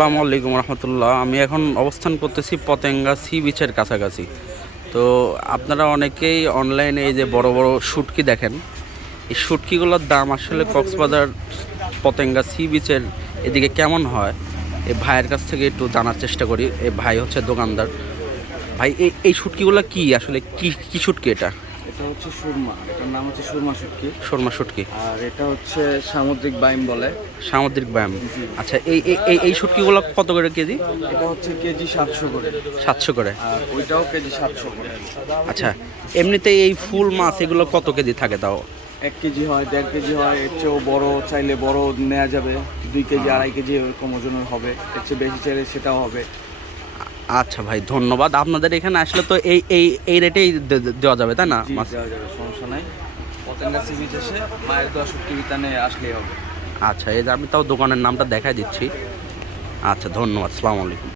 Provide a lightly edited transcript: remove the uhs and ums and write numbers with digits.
আসসালামু আলাইকুম রহমতুল্লাহ। আমি এখন অবস্থান করতেছি পতেঙ্গা সি বিচের কাছাকাছি। তো আপনারা অনেকেই অনলাইনে এই যে বড় বড় শুটকি দেখেন, এই শুটকিগুলোর দাম আসলে কক্সবাজার পতেঙ্গা সি বিচের এদিকে কেমন হয়, এই ভাইয়ের কাছ থেকে একটু জানার চেষ্টা করি। এই ভাই হচ্ছে দোকানদার। ভাই, এই শুটকিগুলো কি আসলে কি কি শুটকি এটা? এটা হচ্ছে সুরমা, এটার নাম হচ্ছে সুরমা শুটকি। শর্মা শুটকি। আর এটা হচ্ছে সামুদ্রিক বাইম বলে। সামুদ্রিক ব্যায়াম। আচ্ছা, এই শুটকিগুলো কত করে কেজি? এটা হচ্ছে কেজি 700 করে। 700 করে। আর ওইটাও কেজি 700 করে। আচ্ছা, এমনিতে এই ফুল মাছ এগুলো কত কেজি থাকে তাও? 1 কেজি হয়, 1.5 কেজি হয়, এর চেয়েও বড় চাইলে বড় নেওয়া যাবে। 2 কেজি 2.5 কেজি এরকম ওজনের হবে, এর চেয়ে বেশি চাইলে সেটাও হবে। আচ্ছা ভাই, ধন্যবাদ। আপনাদের এখানে আসলে তো এই রেটেই দেওয়া যাবে, তাই না? জি, মাছ। দেওয়া যাবে, সমস্যা নাই। পতেঙ্গা সি বিচ এসে মায়ের দোয়া শুটকি বিতানে আসলেই হবে। আচ্ছা, এই যে আমি তাও দোকানের নামটা দেখাই দিচ্ছি। আচ্ছা, ধন্যবাদ। আসসালামু আলাইকুম।